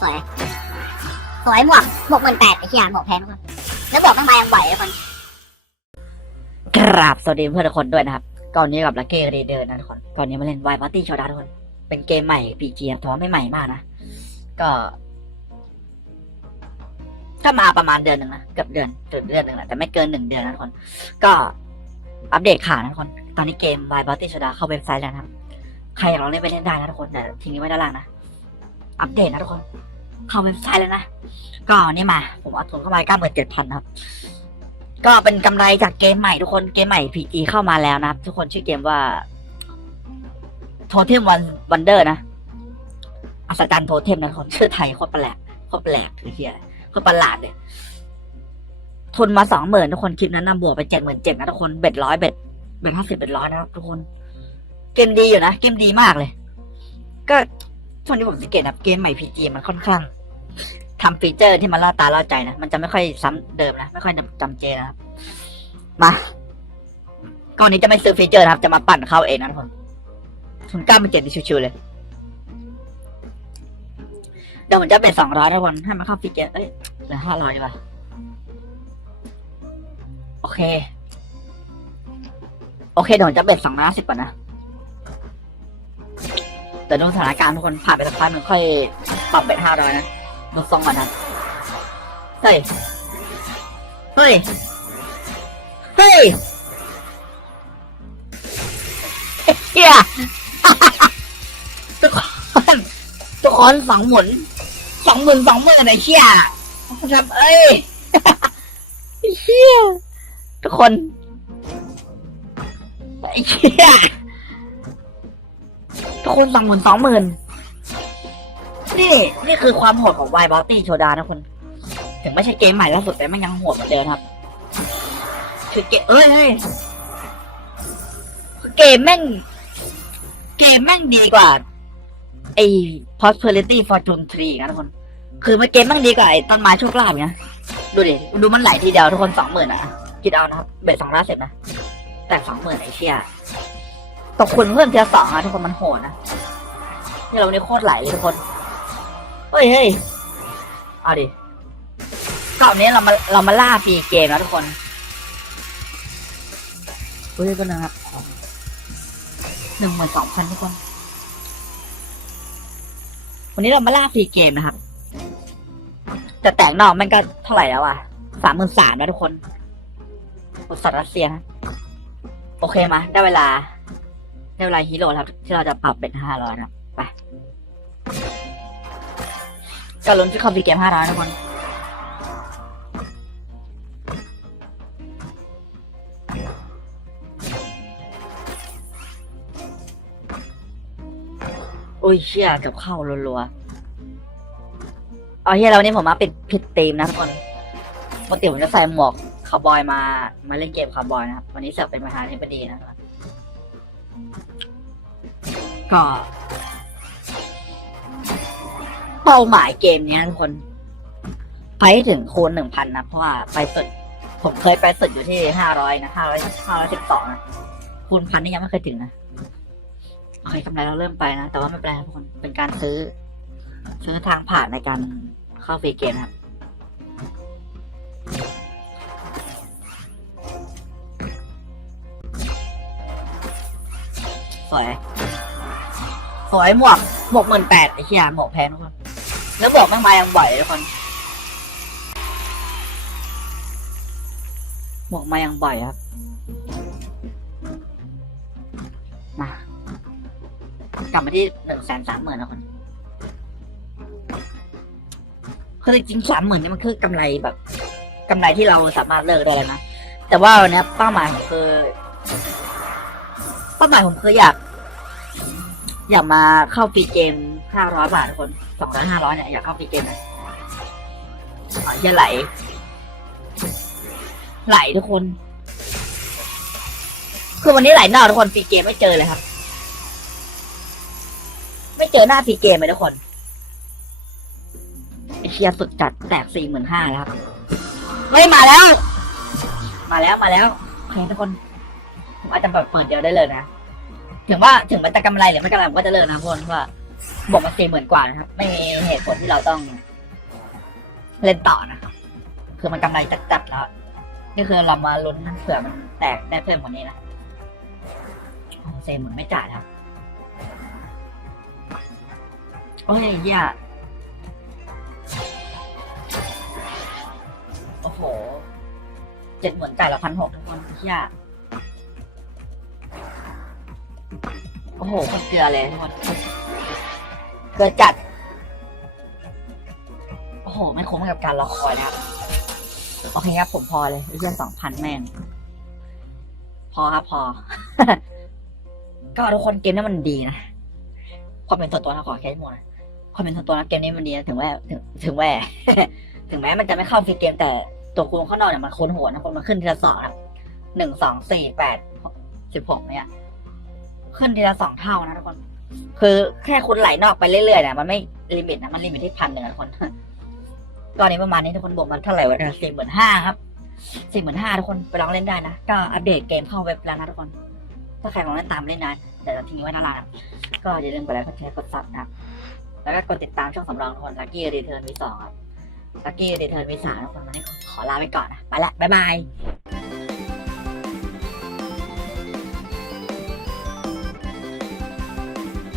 สวย สวยหมวกหมวกหมื่นแปดไอ้เหี้ยหมวกแพงทุกแล้วบอกต้องมายังไหวทุกคนกราบสวัสดีเพื่อนทุกคนด้วยนะครับก่อนนี้กับลักเก้เรเดอร์นะทุกคนก่อนนี้มาเล่นวายปาร์ตี้ชาวดาทุกคน เป็นเกมใหม่ปีเกียร์แต่ว่าไม่ใหม่มากนะ ก็ก็มาประมาณเดือนหนึ่งนะเกือบเดือนเกือบเดือนหนึ่งแหละแต่ไม่เกินหนึ่งเดือนนะทุกคน ก็อัปเดตข่าวนะทุกคน ตอนนี้เกมวายปาร์ตี้ชาวดาเข้าเว็บไซต์แล้วนะครับใครอยากลองเล่นไปเล่นได้นะทุกคนแต่ทิ้งนี้ไว้ด้านล่างนะอัปเดตนะทุกคน เข้าเว็บไซต์แล้วนะ ก็นี่มา ผมเอาทุนเข้ามาเก้าหมื่นเจ็ดพันครับ ก็เป็นกำไรจากเกมใหม่ทุกคนเกมใหม่ PG เข้ามาแล้วนะครับ ทุกคนชื่อเกมว่า Totem One Wonder นะอัศจรรย์โทเทมนะทุกคนชื่อไทยโคตรแปลกโคตรแปลกคือเฮียโคตรประหลาดเลยทุนมาสองหมื่นทุกคนคลิปนั้นนำบวกไปเจ็ดหมื่นเจ็ดนะทุกคนเบ็ดร้อยเบ็ดเบ็ดห้าสิบเบ็ดร้อยนะครับทุกคน เกมดีอยู่นะ เกมดีมากเลย ก็ ช่วงที่ผมสังเกตนะเกมใหม่ PG มันค่อนข้างทำฟีเจอร์ที่มันล่าตาล่าใจนะ มันจะไม่ค่อยซ้ำเดิมนะ ไม่ค่อยจำเจนะครับ มาก่อนนี้จะไม่ซื้อฟีเจอร์นะครับ จะมาปั่นเข้าเองนะทุกคนทุนก้าเป็นเจ็ดที่ชิวๆเลย เดี๋ยวผมจะเป็นสองร้อยนะทุกคนให้มันเข้าฟีเจอร์ เอ้ยเหลือห้าร้อยดีป่ะโอเค โอเคเดี๋ยวผมจะเบ็ดสองร้อยสิบก่อนนะ แต่ดูสถานการณ์ทุกคนผ่านไปสักพักหนึ่งค่อยปรับเบ็ดห้าร้อยนะดูทรงก่อนนะเฮ้ย เฮ้ย เฮ้ยเฮียทุกคนทุกคนสองหมุนสองหมื่นสองหมื่นไอ้เชี่ยทำเอ้ยเฮียทุกคนไอ้เชี่ย ทุกคนสองหมื่นสองหมื่นนี่ นี่คือความโหดของวายบอตี้โชดานะคุณ ถึงไม่ใช่เกมใหม่ล่าสุดแต่มันยังโหดเหมือนเดิมครับ คือเกมเอ้ยเกมแม่ง เกมแม่งดีกว่า ไอ้ prosperity fortune tree นะทุกคน คือมันเกมแม่งดีกว่าไอ้ต้นไม้โชคลาภเนี่ยดูดิ ดูมันไหลทีเดียวทุกคนสองหมื่นนะคิดเอานะครับ เบ็ดสองล้านเสร็จนะ แต่สองหมื่นไอ้เชี่ย ตกคุณเพิ่มเทียสองอะทุกคนมันโหดนะนี่เรานี่โคตรไหลเลยทุกคนเฮ้ยเฮ้ยเอาดิกล่องนี้เรามาเรามาล่าฟรีเกมนะทุกคนเฮ้ยก็นะครับหนึ่งหมื่นสองพันทุกคน วันนี้เรามาล่าฟรีเกมนะครับ แต่แตกนอกมันก็เท่าไหร่แล้วอะสามหมื่นสามนะทุกคนบริษัทรัสเซียนะ โอเคมา ได้เวลา ได้เวลาฮีโร่ครับที่เราจะปรับเป็นห้าร้อยนะไปก็ลุ้นที่คอมพิวเกมห้าร้อยทุกคนโอ้ยเชี่ยกับเข้ารัวๆเอาเฮียแล้ววันนี้ผมมาปิดผิดธีมนะทุกคนปกติผมจะใส่หมวกคาวบอยมามาเล่นเกมคาวบอยนะครับวันนี้เสือกเป็นมหาเทพดีนะครับ ก็เป้าหมายเกมนี้ทุกคน ไปถึงคูณหนึ่งพันนะ เพราะว่าไปสุด ผมเคยไปสุดอยู่ที่ห้าร้อยนะห้าร้อยห้าร้อยสิบสองนะคูณพันนี่ยังไม่เคยถึงนะโอเคกำไรเราเริ่มไปนะ แต่ว่าไม่เป็นไรทุกคนเป็นการซื้อ ซื้อทางผ่านในการเข้าฟรีเกมครับสวย สวยหมวกหมวกหมื่นแปดไอ้เหี้ยหมวกแพงทุกคนแล้วหมวกแม่งมายังบ่อยทุกคนหมวกมายังบ่อยครับมากลับมาที่หนึ่งแสนสามหมื่นนะคนคือจริงสามหมื่นนี่มันคือกำไรแบบกำไรที่เราสามารถเลิกได้แล้วนะแต่ว่าวันนี้เป้าหมายผมคือเป้าหมายผมคืออยาก อย่ามาเข้าฟรีเกมห้าร้อยบาททุกคนสองร้อยห้าร้อยเนี่ยอย่าเข้าฟรีเกมนะอย่าไหล ไหลทุกคน คือวันนี้ไหลนอกทุกคนฟรีเกมไม่เจอเลยครับ ไม่เจอหน้าฟรีเกมเลยทุกคนไอเชียสุดจัดแตกสี่หมื่นห้าแล้วครับเฮ้ยมาแล้ว มาแล้วมาแล้วโอเคทุกคนผมอาจจะแบบเปิดเดียวได้เลยนะ ถึงว่าถึงมันจะกำไรหรือไม่กำไรผมก็จะเลิกนะทุกคนเพราะว่าบวกมาสี่หมื่นกว่านะครับ ไม่มีเหตุผลที่เราต้องเล่นต่อนะครับ คือมันกำไรจัดๆแล้ว นี่คือเรามาลุ้นเผื่อมันแตกได้เพิ่มกว่านี้นะเซมเหมือนไม่จ่ายครับโอ้ยเหี้ยโอ้โหเจ็ดหมื่นจ่ายละพันหกทุกคนเหี้ย โอ้โหคนเกลือเลยทุกคนเกลือจัด โอ้โห ไม่คุ้มกับการรอคอยนะครับโอเคครับผมพอเลยเรื่องสองพันแม่ง พอครับพอ ก็ทุกคนเกมนี้มันดีนะความเป็นส่วนตัวนะขอแค่หมดความเป็นส่วนตัวนะเกมนี้มันดีนะถึงแม้ถึงถึงแม้ถึงแม้มันจะไม่เข้าฟรีเกมแต่ตัวคูณข้างนอกเนี่ยมันคูณหัวนะคนมันขึ้นทีละสองนะหนึ่งสองสี่แปดสิบหกเนี่ย ขึ้นทีละสองเท่านะทุกคน คือแค่คุณไหลนอกไปเรื่อยๆเนี่ยมันไม่ลิมิตนะมันลิมิตที่พันหนึ่งนะทุกคนก็อันนี้ประมาณนี้ทุกคนบวกมันเท่าไหร่วะสี่หมื่นห้าครับสี่หมื่นห้าทุกคนไปลองเล่นได้นะ ก็อัปเดตเกมเข้าเว็บแล้วนะทุกคน ถ้าใครลองเล่นตามเล่นนะแต่เราทิ้งไว้ด้านล่างนะก็อย่าลืมกดไลค์กดแชร์กดซับนะครับแล้วก็กดติดตามช่องสำรองทุกคนลักกี้รีเทิร์นมีสองครับลักกี้รีเทิร์นมีสามทุกคนวันนี้ขอลาไปก่อนนะไปละบ๊ายบาย